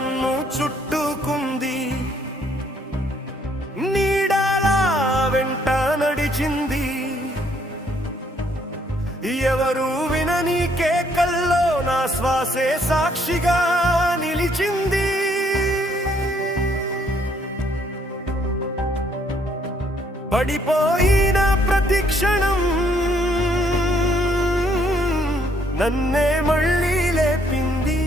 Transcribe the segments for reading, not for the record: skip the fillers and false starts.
నన్ను చుట్టుకుంది, నీడలా వెంట నడిచింది. ఎవరు వినని కేకల్లో నా శ్వాసే సాక్షిగా నిలిచింది. పడిపోయిన ప్రతి క్షణం నన్నే మళ్ళీ లేపింది.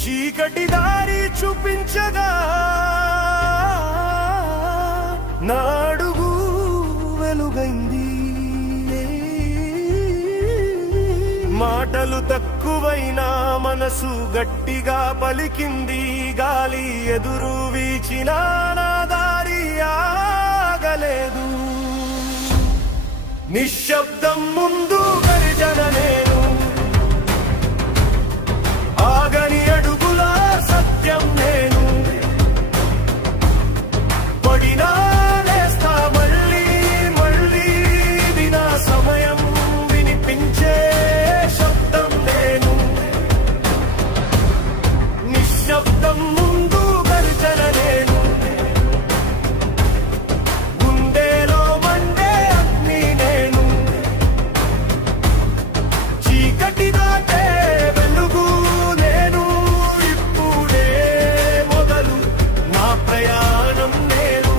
చీకటి దారి చూపించగా నా అడుగు వెలుగైంది. మాటలు తక్కువైనా మనసు గట్టిగా పలికింది. గాలి ఎదురు వీచినా నా దారి ఆగలేదు. నిశ్శబ్దం ముందు గర్జన నేను, ఆగని అడుగుల సత్యం నేను. పడినా లేస్తా మళ్ళీ మళ్ళీ, వినా సమయం వినిపించే శబ్దం నేను. నిశ్శబ్దం ముందు గర్జన నేను, గుండెలో మండే అగ్ని నేను. చీకటి దాటే వెలుగు నేను, ఇప్పుడే మొదలు నా ప్రయాణం నేను.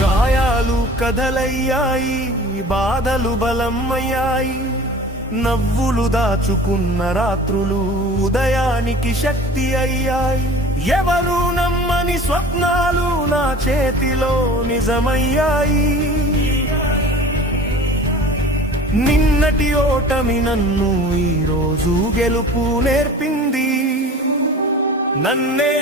గాయాలు కథలయ్యాయి, బాధలు బలమయ్యాయి. నవ్వులు దాచుకున్న రాత్రులు ఉదయానికి శక్తి అయ్యాయి. ఎవరు నమ్మని స్వప్నాలు నా చేతిలో నిజమయ్యాయి. నిన్నటి ఓటమి నన్ను ఈ రోజు గెలుపు నేర్పింది. నన్నే